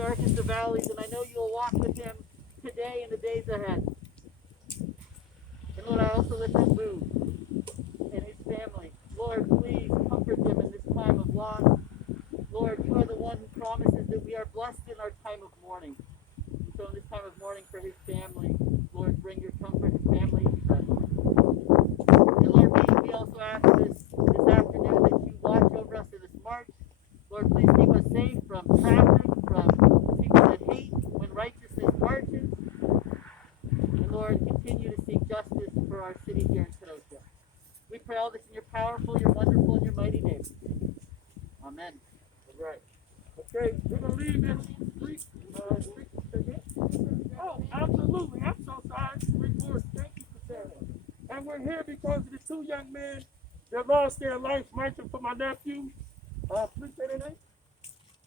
darkest of valleys, and I know you'll walk with him today and the days ahead. And Lord, I also lift up Boo and his family. Lord, please comfort them in this time of loss. Lord, you are the one who promises that we are blessed in our time of mourning. And so in this time of mourning for his family, Lord, bring your comfort and family and strength. And Lord, we also ask this afternoon that you watch over us in this march. Lord, please keep us safe from traffic, from people that hate when righteousness marches. And Lord, continue to seek justice for our city here in Kenosha. We pray all this in your powerful, your wonderful, and your mighty name. Amen. All right. Okay, we're going to leave this week. Oh, absolutely. I'm so sorry. Report. Thank you for saying that. And we're here because of the two young men that lost their lives marching for my nephew. Please say their name.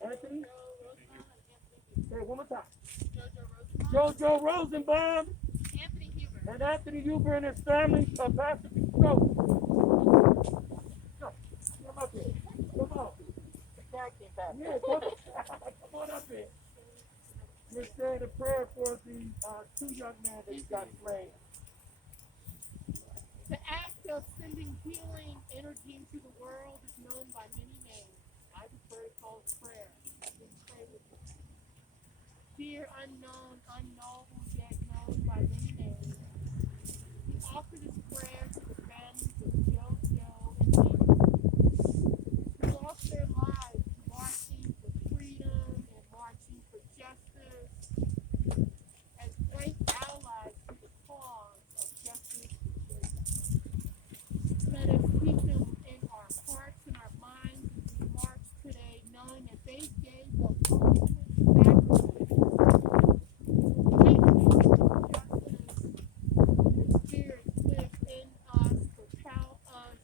Anthony? Say it one more time. Jojo Rosenbaum. Anthony Huber. And Anthony Huber and his family. Pastor, go. Come up here. Come on. Yeah, come on up here. We're saying a prayer for the two young men that got slain. The act of sending healing energy into the world is known by many names. I prefer to call it prayer. Please pray with me. Dear unknown, unknowable, yet known by many names, we offer this prayer to the families of JoJo and Amy, who lost their lives marching for freedom and marching for justice, as great allies to the cause of justice and freedom. Let us keep them in our hearts and our minds as we march today, knowing that they gave the ultimate sacrifice to justice. The Spirit lives in us, propel us,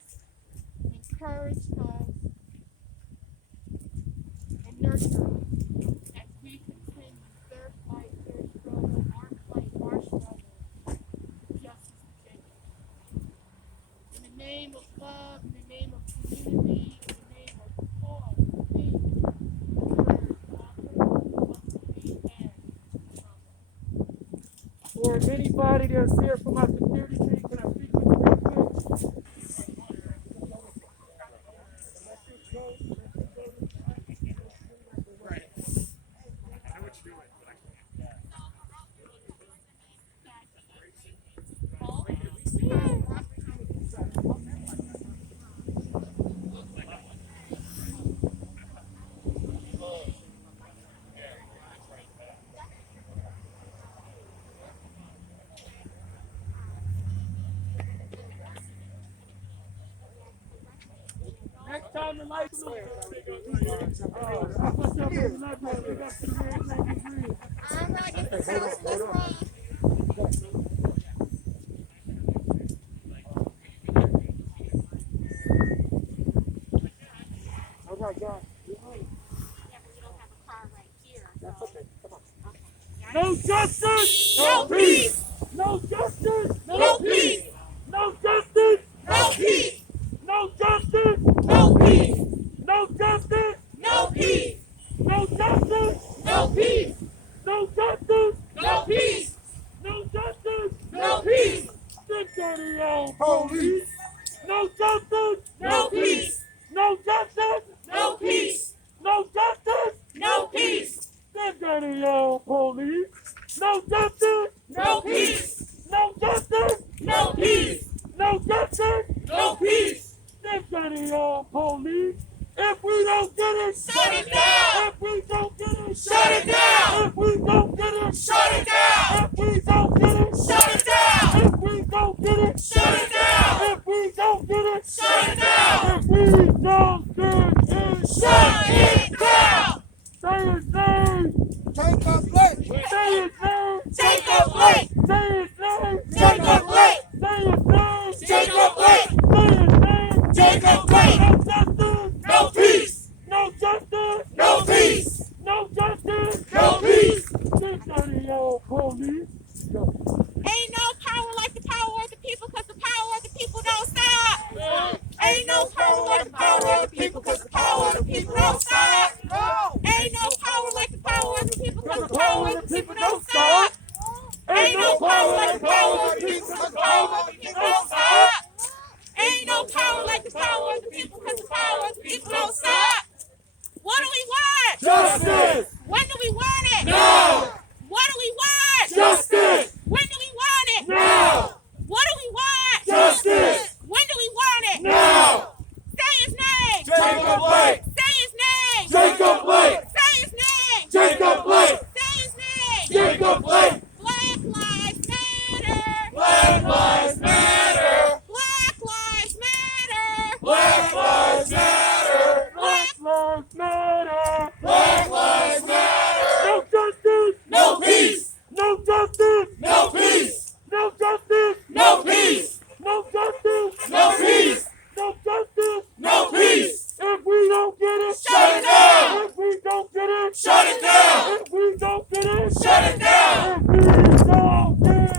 encourage us, and nurture us as we continue their fight, their struggle, our fight, our struggle, for justice and change. In the name of love, in the name of community, in the name of all things, For anybody that's here for my security team, can I speak with you real quick? Next time the lights are I'm not getting the house this wrong. All right, guys. Yeah, but we don't have a car right here. That's okay. Come on. Okay. No justice! No peace! No justice! No peace! No justice! No peace! No justice! No peace! No justice! No peace! No justice! No peace! No justice! No peace! No justice! No peace! Stick dirty old police! No justice! No peace! No justice! No peace! No justice! No peace! Stick dirty old police! No justice! No peace! No justice! No peace! No justice! No peace! Stick dirty old police! If we don't get it, Shut it down! If we don't get it, Shut it down! If we don't get it, Shut it down! If we don't get it, Shut it down! If we don't get it, Shut it down! If we don't get it, Shut it down! If we don't get it, Shut it down! Say his name! Jacob Blake! Say his name! Jacob Blake! Say his name! Jacob Blake! Say his name! Jacob Blake! Say his name! Jacob Blake! No justice! No peace! No justice! No peace! No justice! No peace! This dirty old police! Ain't no power like the power of the people, cause the power of the people don't stop. Ain't no power like the power of the people, cause the power of the people don't stop. Ain't no power like the power of the people. people don't stop. Ain't no power like the power of the people, cause the power of the people don't stop. Ain't no power like the power of the people, cause the power of the people don't stop. What do we want? Justice! When do we want it? Now! What do we want? Justice! When do we want it? Now! What do we want? Justice! When do we want it? Now! Say his name. Jacob Blake! Say his name. Jacob Blake! Say his name. Jacob Blake! Say his name. Jacob Blake! Black lives matter. Black lives matter! Black lives matter. Black lives matter! Black lives matter! Black lives matter! No justice! No peace! No justice! No peace! No justice! No peace! No justice! No peace! No justice! No peace! If we don't get it, shut it down! If we don't get it, shut it down! If we don't get it, shut it down! If we don't get it,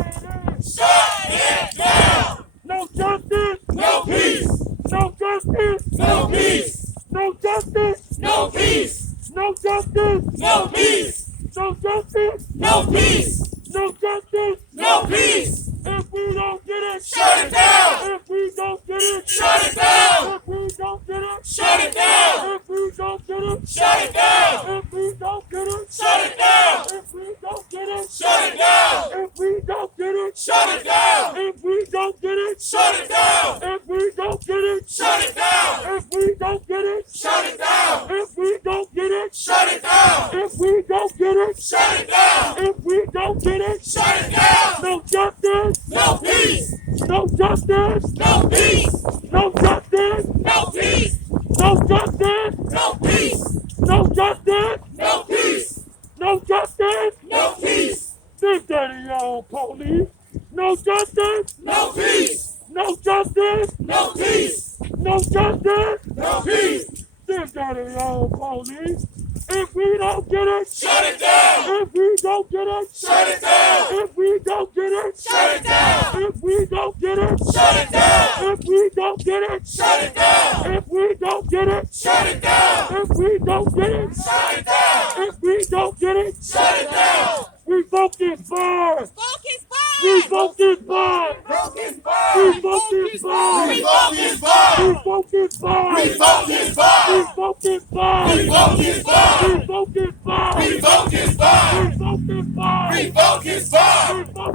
shut it down! No justice! No peace! No justice! No peace! No justice! No peace! No justice! No peace! No justice! No peace! No justice! No peace! If we don't get it, shut it down! If we don't get it, shut it down! If we don't get it, shut it down! If we don't get it, shut it down! If we don't get it, shut it down! If we don't get it, shut it down! If we don't get it, shut it down! If we don't get it, shut it down! If we don't get it, shut it down! If we don't get it, shut it down! If we don't get it, shut it down! If we don't get it, shut it down! If we don't get it, shut it down! No justice! No peace! No justice! No peace! No justice! No peace! No justice! No peace! No justice! No peace! No justice! No peace! Big Daddy police! No justice! No peace! No justice! No peace! No justice! No peace! Big Daddy police! If we don't get it, shut it down! If we don't get it, shut it down! If we don't get it, shut it down! If we don't get it, shut it down! If we don't get it, shut it down! If we don't get it, shut it down! If we don't get it, shut it down! If we don't get it, shut it down! Revoke his bond! Revoke his bond. Revoke his bond! Revoke his bond. Revoke his bond! Revoke his bond. Revoke his bond! Revoke his bond. Revoke his bond! Revoke his bond. Revoke his bond! Revoke his bond. Revoke his bond! Revoke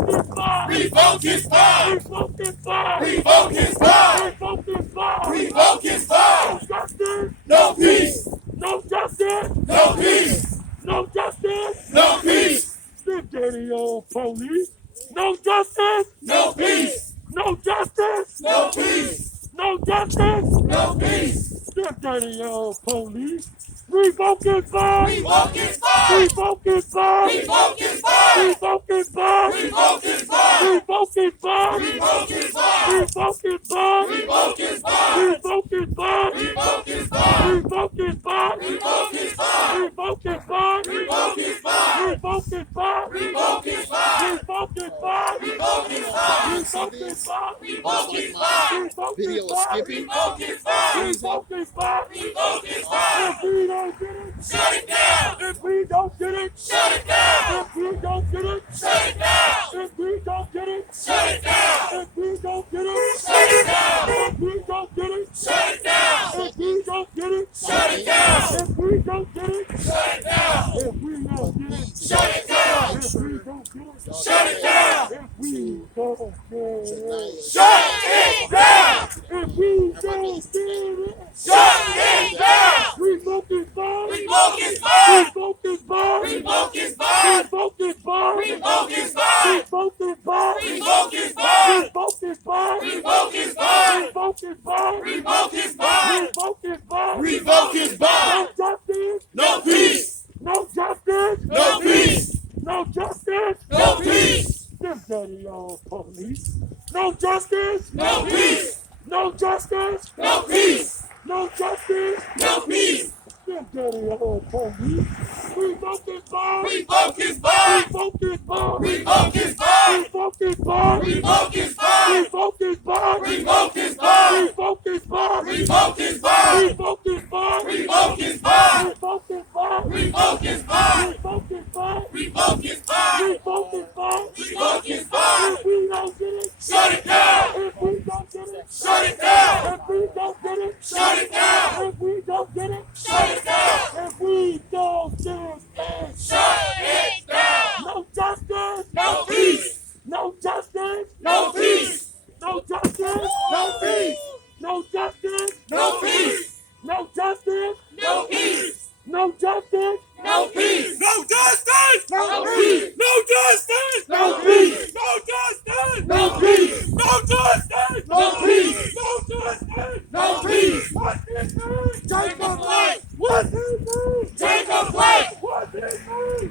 his bond. Revoke his bond! Revoke his bond. Revoke his bond! Revoke his bond. Revoke his bond! Revoke his bond. No justice! No peace. No justice! No peace. No justice! No peace. Big Daddy police! No justice! No peace. No justice! No peace. No justice! No peace. Big Daddy police! Revoke his bond! Revoke his bond. Revoke his bond! Revoke his bond. Revoke his bond! Revoke his bond. Revoke his bond! Revoke his bond. Revoke his bond! Revoke his bond. Revoke his bond! Revoke his bond. Revoke his bond! Revoke his bond. Revoke his bond! Revoke his bond. Revoke his bond! Revoke his bond. Revoke his bond! Revoke his bond. Revoke his bond! Revoke his bond. Revoke Video his bond! skipping. Revoke his bond. Revoke his bond! Revoke his bond. If we don't get it, Shut it down. if we don't get it, Shut it down. if we don't get it, Shut it down. if we don't get it, Shut it down. if we don't get it, Shut it down. if we don't get it, Shut it down. if we don't get it, Shut it down. if we don't get it, Shut it down. if we don't get it, Shut it down. if we don't get it, Shut it down. if we don't get it, Shut it down. if we don't get it, Shut it down. revoke his bond, Revoke his bond. revoke his bond, Revoke his bond. revoke his bond, Revoke his bond. revoke his bond, Revoke his bond. revoke his bond, Revoke his bond. revoke his bond, Revoke his bond. revoke his bond, Revoke his bond. no justice, No peace. no justice, No peace. no justice, No peace. Them dirty old police, no justice, No peace. no justice, No peace. no justice, No peace. them dirty old police, revoke his bond, Revoke his bond. revoke his bond, Revoke his bond. revoke his bond, Revoke his bond. revoke his bond, Revoke his bond. revoke his bond, Revoke his bond. revoke his bond, Revoke his bond. revoke his bond, Revoke his bond. revoke his bond, Revoke his bond.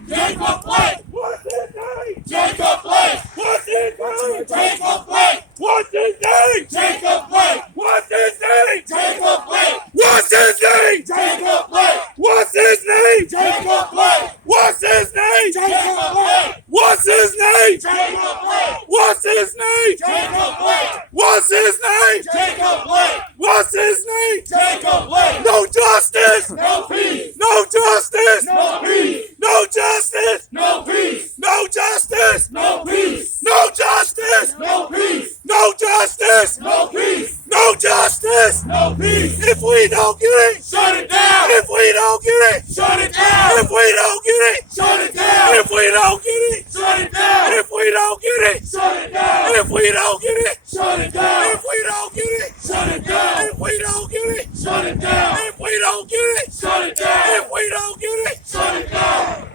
Jacob Blake. What's his name? Jacob Blake. What's his name? Jacob Blake. What's his name? Jacob Blake. What's his name? Jacob Blake. What's his name? Jacob Blake. What's his name? Jacob Blake. What's his name? Jacob Blake. What's his name? Jacob Blake. What's his name? Jacob Blake. What's his name? Jacob Blake. What's his name? Jacob Blake. No justice! No peace. No justice! No peace. No justice! No peace. No justice! No peace. No justice! No peace. No justice! No peace. No justice! No peace. If we don't get it, Shut it down. if we don't get it, Shut it down. if we don't get it, Shut it down. if we don't get it, Shut it down. if we don't get it, Shut it down. if we don't get it, Shut it down. if we don't get it, Shut it down. if we don't get it, Shut it down. if we don't get it, Shut it down. if we don't get it, Shut it down.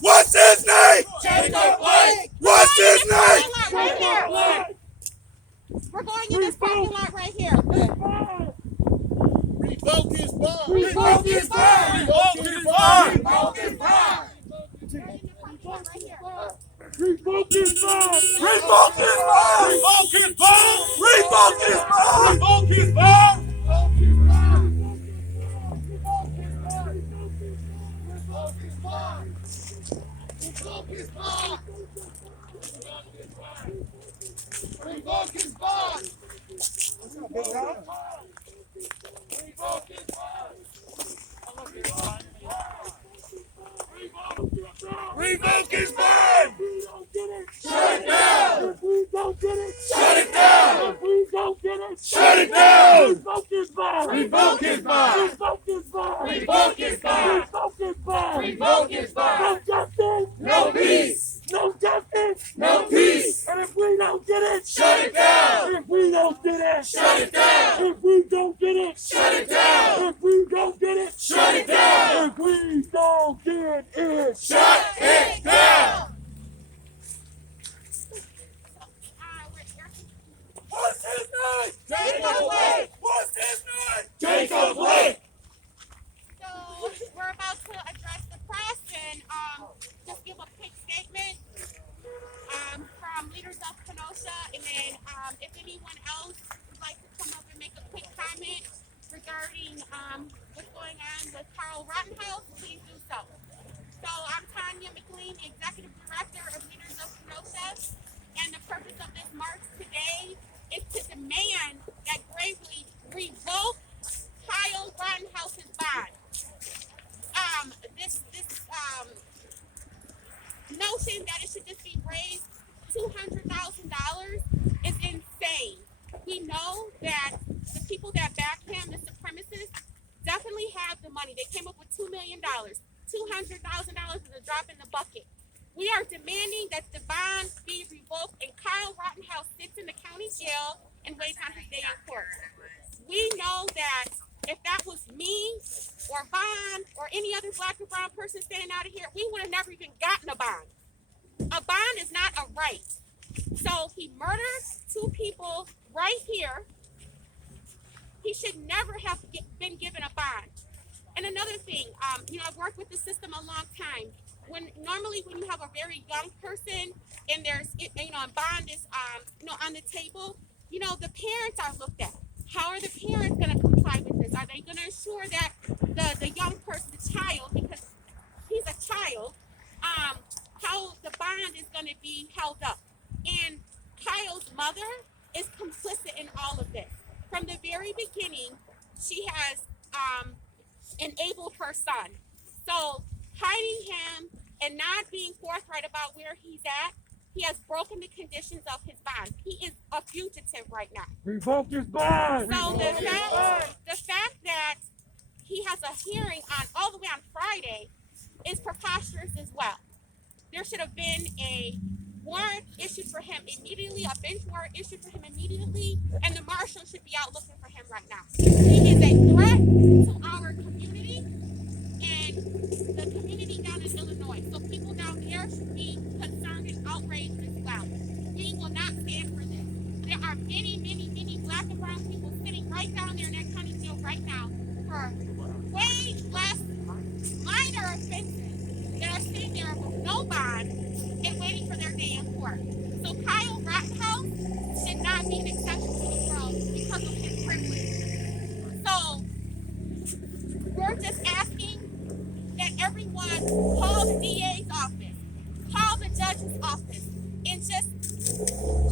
what's his name? Jacob Blake. What's his name? Right here. We're going in this parking lot right here. Revoke his bond. Revoke his bond. Revoke his bond. Revoke his bond. Revoke his bond! Revoke his bond! Revoke his bond. Revoke his bond! Revoke his bond. Revoke his bond. Revoke his bond. Revoke his bond. Revoke his bond! Shut it down. If we don't get it, Shut it down. if we don't get it, Shut it down. revoke his bond! Revoke his bond. Revoke his bond! Revoke his bond. Revoke his bond! Revoke his No bond. justice! No peace. No justice! No peace. And if we don't get it, Shut it down. if we don't get it, Shut it down. if we don't get it, Shut it down. if we don't get it, Shut it down. if we don't get it, Shut it down. what's his name? Jacob Blake. What's his name? Jacob Blake. So we're about to address the press and just give a quick statement from leaders of Kenosha, and then if anyone else would like to come up and make a quick comment regarding what's going on with Rittenhouse, please do so. So I'm Tanya McLean, the Executive Director of Leaders of Kenosha, and the purpose of this march today is to demand that Gravely revoke Kyle Rittenhouse's bond. This notion that it should just be raised $200,000 is insane. We know that the people that back him, the supremacists, definitely have the money. They came up with $2 million. $200,000 is a drop in the bucket. We are demanding that the bond be revoked and Kyle Rittenhouse sits in the county jail and waits on his day in court. We know that if that was me or Bond or any other black or brown person standing out of here, we would have never even gotten a bond. A bond is not a right. So he murdered two people right here. He should never have been given a bond. And another thing, I've worked with the system a long time. Normally when you have a very young person and there's, and bond is, on the table, the parents are looked at. How are the parents going to comply with this? Are they going to ensure that the young person, the child, because he's a child, how the bond is going to be held up? And Kyle's mother is complicit in all of this. From the very beginning, she has enabled her son. So hiding him and not being forthright about where he's at, he has broken the conditions of his bond. He is a fugitive right now. Revoke his bond! So the fact that he has a hearing all the way on Friday is preposterous as well. There should have been a warrant issued for him immediately, a bench warrant issued for him immediately, and the marshal should be out looking for him right now. He is a threat to our community and the community down in Illinois. So people down there should be concerned and outraged as well. We will not stand for this. There are many, many, many black and brown people sitting right down there in that county jail right now for way less minor offenses than are. So Kyle Rittenhouse should not be an exception to the world because of his privilege. So we're just asking that everyone call the DA's office, call the judge's office, and just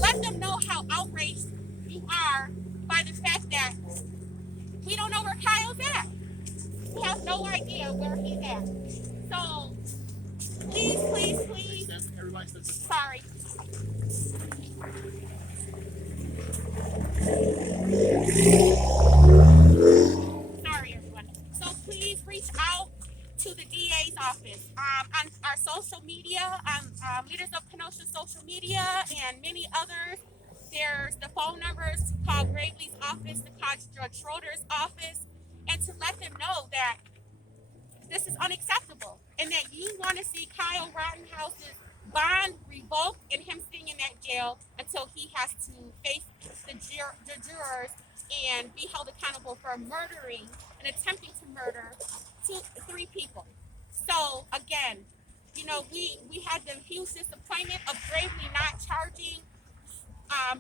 let them know how outraged you are by the fact that we don't know where Kyle's at. We have no idea where he's at. So please, please, please. Sorry. Sorry, everyone. So please reach out to the DA's office. On our social media, on Leaders of Kenosha social media, and many others. There's the phone numbers to call Gravely's office, to call Judge Schroeder's office, and to let them know that this is unacceptable and that you want to see Kyle Rittenhouse's bond revoked and him staying in that jail until he has to face the jurors and be held accountable for murdering and attempting to murder three people. So again, you know, we had the huge disappointment of Gravely not charging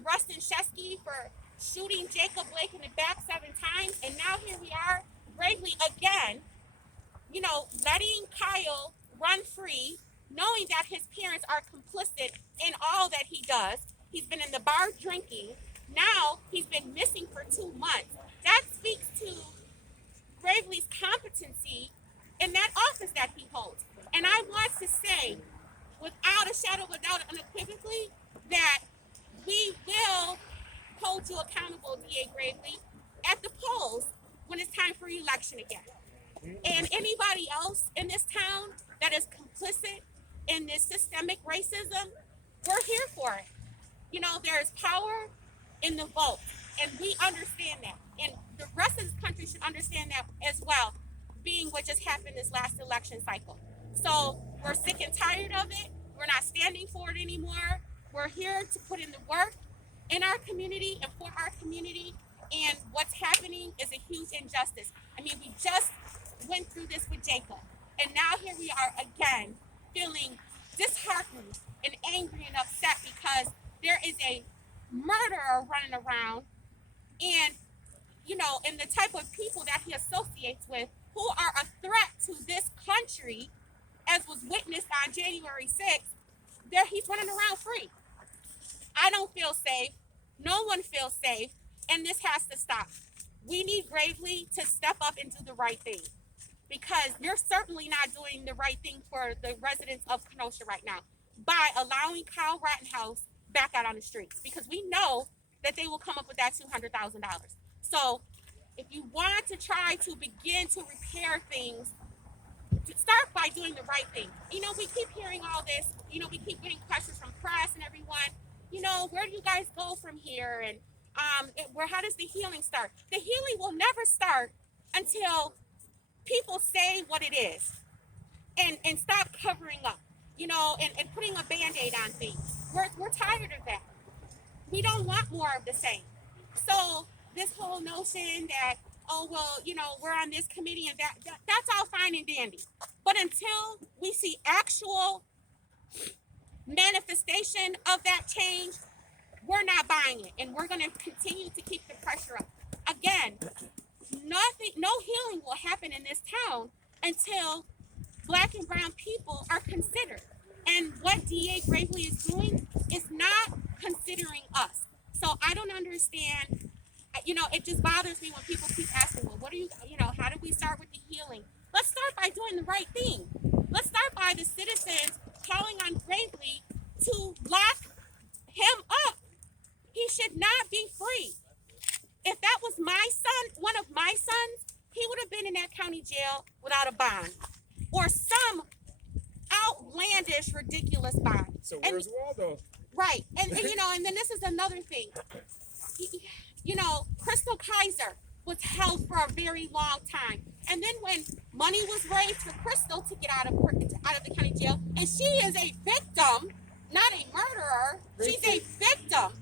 Rustin Shesky for shooting Jacob Blake in the back 7 times, and now here we are, Gravely again, you know, letting Kyle run free, knowing that his parents are complicit in all that he does. He's been in the bar drinking. Now he's been missing for 2 months. That speaks to Gravely's competency in that office that he holds. And I want to say, without a shadow of a doubt, unequivocally, that we will hold you accountable, DA Gravely, at the polls when it's time for election again. And anybody else in this town that is complicit in this systemic racism, we're here for it. You know, there's power in the vote, and we understand that. And the rest of this country should understand that as well, being what just happened this last election cycle. So we're sick and tired of it. We're not standing for it anymore. We're here to put in the work in our community and for our community. And what's happening is a huge injustice. I mean, we just went through this with Jacob, and now here we are again, feeling disheartened and angry and upset because there is a murderer running around, and you know, and the type of people that he associates with who are a threat to this country, as was witnessed on January 6th, there he's running around free. I don't feel safe. No one feels safe, and this has to stop. We need Gravely to step up and do the right thing, because you're certainly not doing the right thing for the residents of Kenosha right now by allowing Kyle Rittenhouse back out on the streets, because we know that they will come up with that $200,000. So if you want to try to begin to repair things, start by doing the right thing. You know, we keep hearing all this, you know, we keep getting questions from press and everyone, you know, where do you guys go from here? And how does the healing start? The healing will never start until people say what it is and stop covering up, you know, and putting a Band-Aid on things. We're tired of that. We don't want more of the same. So this whole notion that, oh, well, you know, we're on this committee and that's all fine and dandy. But until we see actual manifestation of that change, we're not buying it. And we're going to continue to keep the pressure up. Again, no healing will happen in this town until Black and brown people are considered. And what DA Gravely is doing is not considering us. So I don't understand, you know, it just bothers me when people keep asking, well, what do you know, how do we start with the healing? Let's start by doing the right thing. Let's start by the citizens calling on Gravely to lock him up. He should not be free. If that was my son, one of my sons, he would have been in that county jail without a bond or some outlandish, ridiculous bond. So where's Waldo? Right. And you know, and then this is another thing. You know, Crystal Kaiser was held for a very long time. And then when money was raised for Crystal to get out of the county jail, and she is a victim, not a murderer, she's a victim,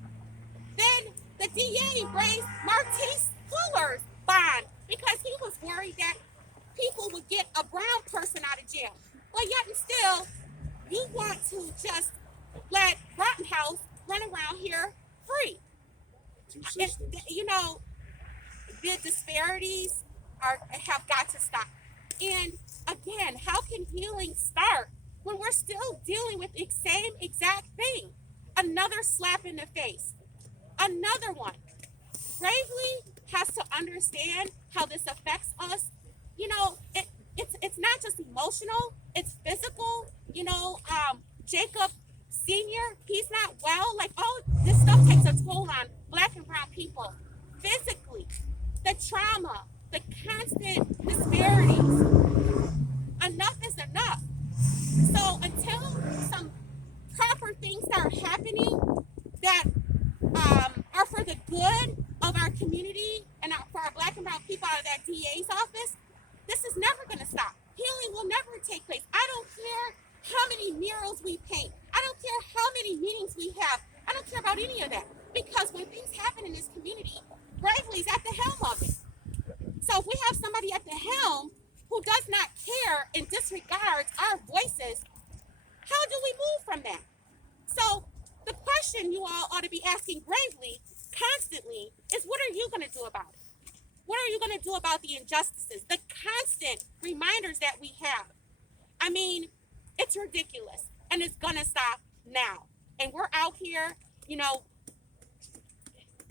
then the DA raised Martise Fuller's bond because he was worried that people would get a brown person out of jail. But yet and still, you want to just let Rittenhouse run around here free. You know, the disparities have got to stop. And again, how can healing start when we're still dealing with the same exact thing? Another slap in the face. Another one. Gravely has to understand how this affects us. You know, it's not just emotional, it's physical. You know, Jacob Sr., he's not well. Like, all this stuff takes a toll on Black and brown people physically. The trauma, the constant disparities. Enough is enough. So until some proper things start happening that are for the good of our community and for our Black and brown people out of that DA's office, this is never going to stop. Healing will never take place. I don't care how many murals we paint. I don't care how many meetings we have. I don't care about any of that. Because when things happen in this community, Gravely's at the helm of it. So if we have somebody at the helm who does not care and disregards our voices, how do we move from that? So the question you all ought to be asking Gravely constantly is, what are you going to do about it? What are you going to do about the injustices, the constant reminders that we have? I mean, it's ridiculous, and it's going to stop now. And we're out here, you know,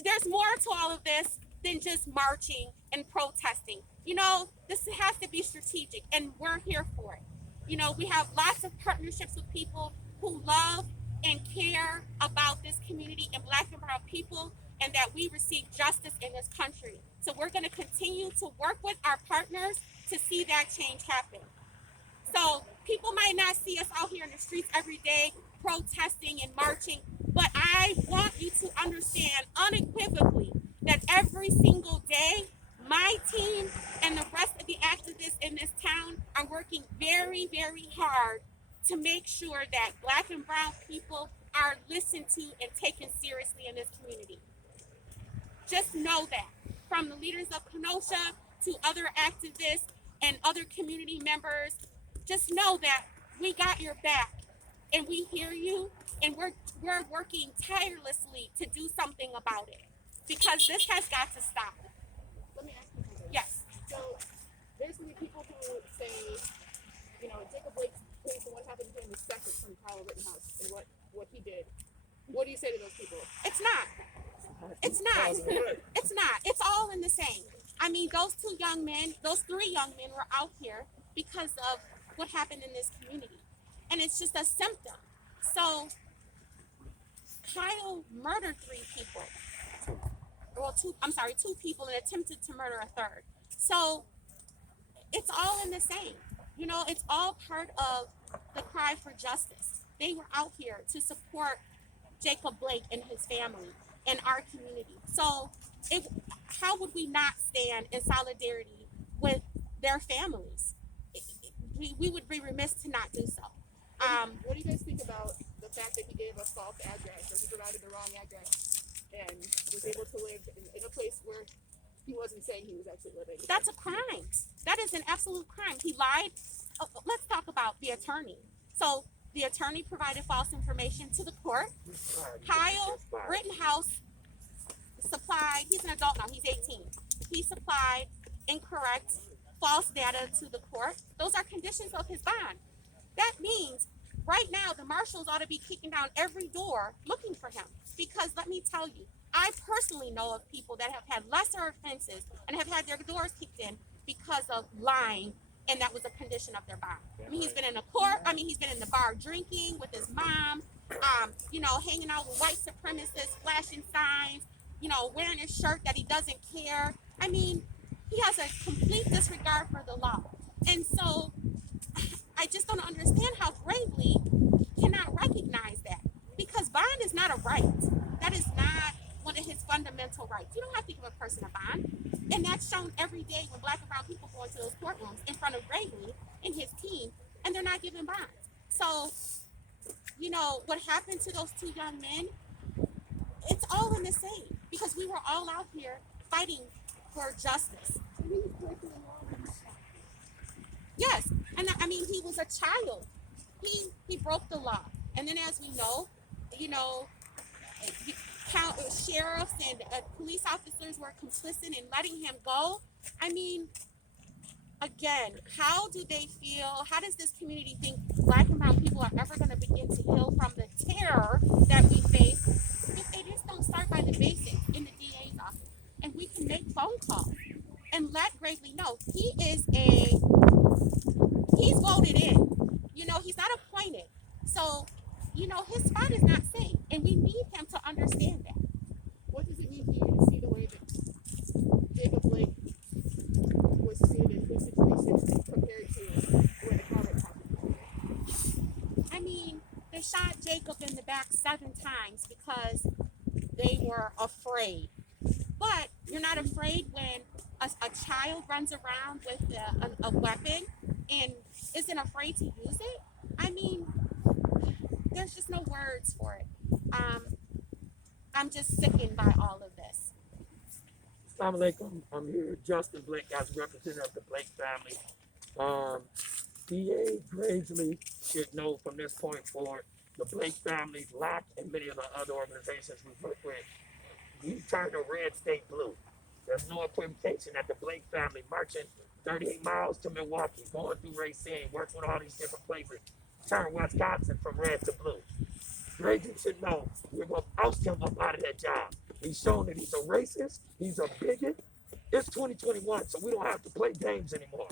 there's more to all of this than just marching and protesting. You know, this has to be strategic, and we're here for it. You know, we have lots of partnerships with people who love and care about this community and Black and brown people, and that we receive justice in this country. So we're going to continue to work with our partners to see that change happen. So people might not see us out here in the streets every day protesting and marching, but I want you to understand unequivocally that every single day, my team and the rest of the activists in this town are working very, very hard to make sure that Black and brown people are listened to and taken seriously in this community. Just know that, from the leaders of Kenosha to other activists and other community members, just know that we got your back and we hear you, and we're working tirelessly to do something about it, because this has got to stop. Let me ask you something. Yes. So there's many people who say, you know, Jacob Blake's case and what happened to him is separate from Kyle Rittenhouse and what he did. What do you say to those people? It's not. It's not. It's not. It's all in the same. I mean, those three young men were out here because of what happened in this community. And it's just a symptom. So Kyle murdered 3 people. Well, 2 people, and attempted to murder a third. So it's all in the same. You know, it's all part of the cry for justice. They were out here to support Jacob Blake and his family and our community. So how would we not stand in solidarity with their families? We would be remiss to not do so. What do you guys think about the fact that he gave a false address, or he provided the wrong address, and was able to live in a place where he wasn't saying he was actually living? That's a crime. That is an absolute crime. He lied. Let's talk about the attorney. So the attorney provided false information to the court. Kyle Rittenhouse supplied, he's an adult now, he's 18. He supplied incorrect, false data to the court. Those are conditions of his bond. That means right now the marshals ought to be kicking down every door looking for him. Because let me tell you, I personally know of people that have had lesser offenses and have had their doors kicked in because of lying, and that was a condition of their bond. I mean, he's been in the court, he's been in the bar drinking with his mom, you know, hanging out with white supremacists, flashing signs, you know, wearing his shirt that he doesn't care. I mean, he has a complete disregard for the law. And so I just don't understand how Gravely cannot recognize that, because bond is not a right. That is not one of his fundamental rights. You don't have to give a person a bond. And that's shown every day when Black and brown people go into those courtrooms in front of Gravely and his team, and they're not giving bonds. So, you know, what happened to those 2 young men, it's all in the same, because we were all out here fighting for justice. Yes, and I mean, he was a child. He broke the law. And then, as we know, you know, sheriffs and police officers were complicit in letting him go. I mean, again, how do they feel? How does this community think Black and brown people are ever going to begin to heal from the terror that we face if they just don't start by the basics in the DA's office? And we can make phone calls and let Gravely know he's voted in. You know, he's not appointed. So, you know, his spot is not safe. And we need him to understand that. What does it mean to you to see the way that Jacob Blake was treated in his situation compared to where the comment happened? I mean, they shot Jacob in the back 7 times because they were afraid. But you're not afraid when a child runs around with a weapon and isn't afraid to use it. I mean, there's just no words for it. I'm just sickened by all of this. Assalamu alaikum. I'm here, Justin Blake, as a representative of the Blake family. DA Gravesley should know from this point forward, the Blake family, Black, and many of the other organizations we work with, we turned a red state blue. There's no equivocation that the Blake family marching 38 miles to Milwaukee, going through Racine, working with all these different places, turned Wisconsin from red to blue. Grady should know we're going to oust him up out of that job. He's shown that he's a racist, he's a bigot. It's 2021, so we don't have to play games anymore.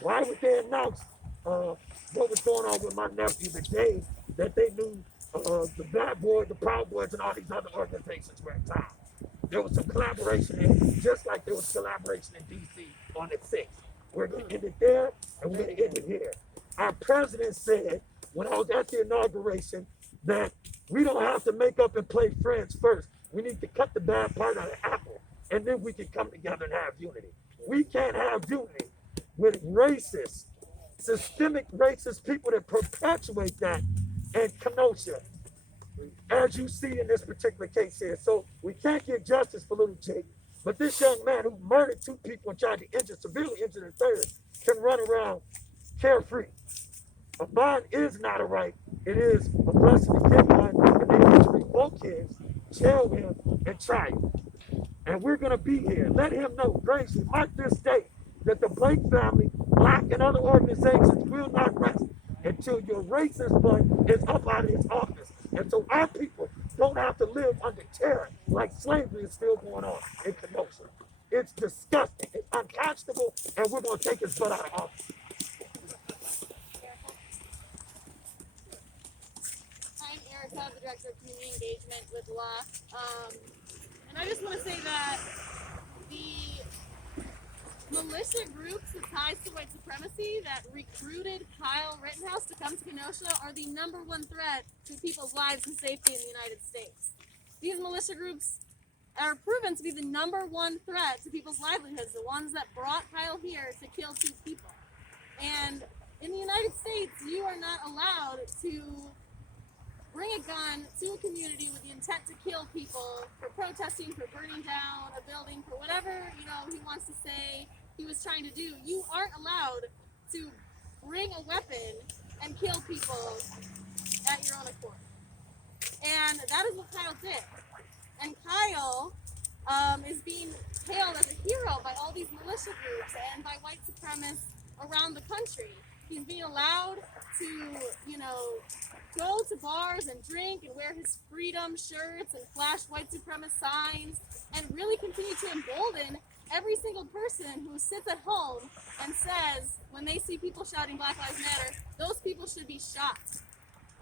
Why would they announce what was going on with my nephew the day that they knew the Bad Boys, the Proud Boys, and all these other organizations were in town? There was some collaboration in, just like there was collaboration in D.C. on the 6th. We're going to end it there, and we're going to end it here. Our president said, when I was at the inauguration, that we don't have to make up and play friends first. We need to cut the bad part out of the apple, and then we can come together and have unity. We can't have unity with racist, systemic racist people that perpetuate that in Kenosha, as you see in this particular case here. So we can't get justice for little Jake, but this young man who murdered 2 people and tried to severely injure the third, can run around carefree. A bond is not a right. It is a blessing to get one, and they need to revoke his, jail him, and try it. And we're going to be here. Let him know, Gracie, mark this date, that the Blake family, Black, and other organizations will not rest until your racist butt is up out of his office. And so our people don't have to live under terror like slavery is still going on in Kenosha. It's disgusting. It's unconscionable, and we're going to take his butt out of office. I'm Erica, the Director of Community Engagement with Law. And I just want to say that the militia groups with ties to white supremacy that recruited Kyle Rittenhouse to come to Kenosha are the #1 threat to people's lives and safety in the United States. These militia groups are proven to be the #1 threat to people's livelihoods, the ones that brought Kyle here to kill 2 people. And in the United States, you are not allowed to bring a gun to a community with the intent to kill people for protesting, for burning down a building, for whatever, he wants to say he was trying to do. You aren't allowed to bring a weapon and kill people at your own accord. And that is what Kyle did. And Kyle is being hailed as a hero by all these militia groups and by white supremacists around the country. He's being allowed to, go to bars and drink and wear his freedom shirts and flash white supremacist signs and really continue to embolden every single person who sits at home and says, when they see people shouting Black Lives Matter, those people should be shot.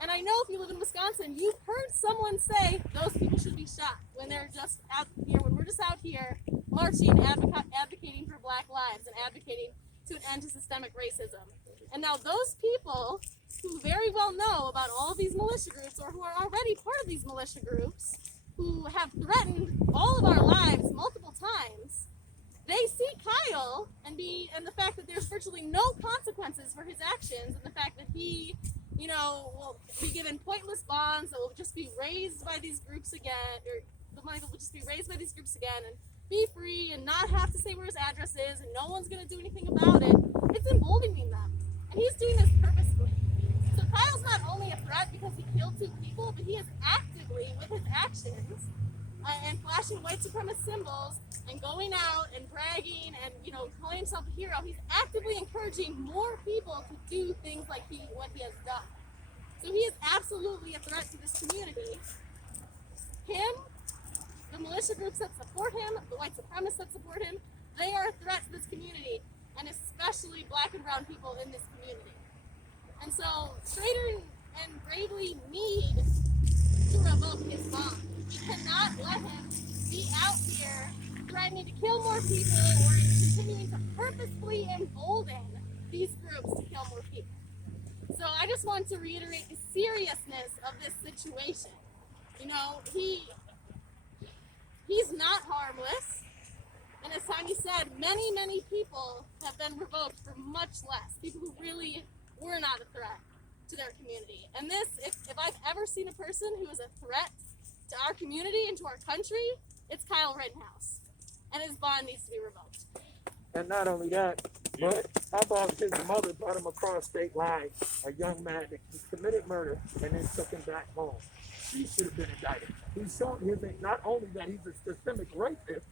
And I know if you live in Wisconsin, you've heard someone say those people should be shot when they're just out here, when we're just out here marching, advocating for Black lives and advocating to an end to systemic racism. And now those people who very well know about all of these militia groups, or who are already part of these militia groups, who have threatened all of our lives multiple times, they see Kyle and the fact that there's virtually no consequences for his actions, and the fact that he, will be given pointless bonds that will just be raised by these groups again, or the money that will just be raised by these groups again, and be free and not have to say where his address is, and no one's going to do anything about it. It's emboldening them. And he's doing this purposefully. So Kyle's not only a threat threat because he killed 2 people, but he is actively, with his actions, and flashing white supremacist symbols and going out and bragging and, calling himself a hero, he's actively encouraging more people to do things like what he has done. So he is absolutely a threat to this community. Him, the militia groups that support him, the white supremacists that support him, they are a threat to this community, and especially black and brown people in this community. And so Schrader and Gravely need to revoke his bond. We cannot let him be out here threatening to kill more people or continuing to purposefully embolden these groups to kill more people. So I just want to reiterate the seriousness of this situation. He's not harmless. And as Tanya said, many, many people have been revoked for much less. People who really were not a threat to their community. And this, if I've ever seen a person who is a threat to our community and to our country, it's Kyle Rittenhouse. And his bond needs to be revoked. And not only that, but how about his mother brought him across state lines, a young man that committed murder and then took him back home. She should have been indicted. He's shown not only that he's a systemic rapist,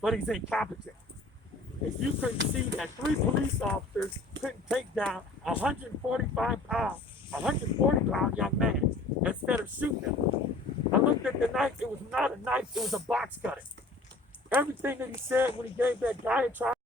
but he's incompetent. If you couldn't see that 3 police officers couldn't take down a 140-pound young man instead of shooting him. I looked at the knife, it was not a knife, it was a box cutter. Everything that he said when he gave that diatribe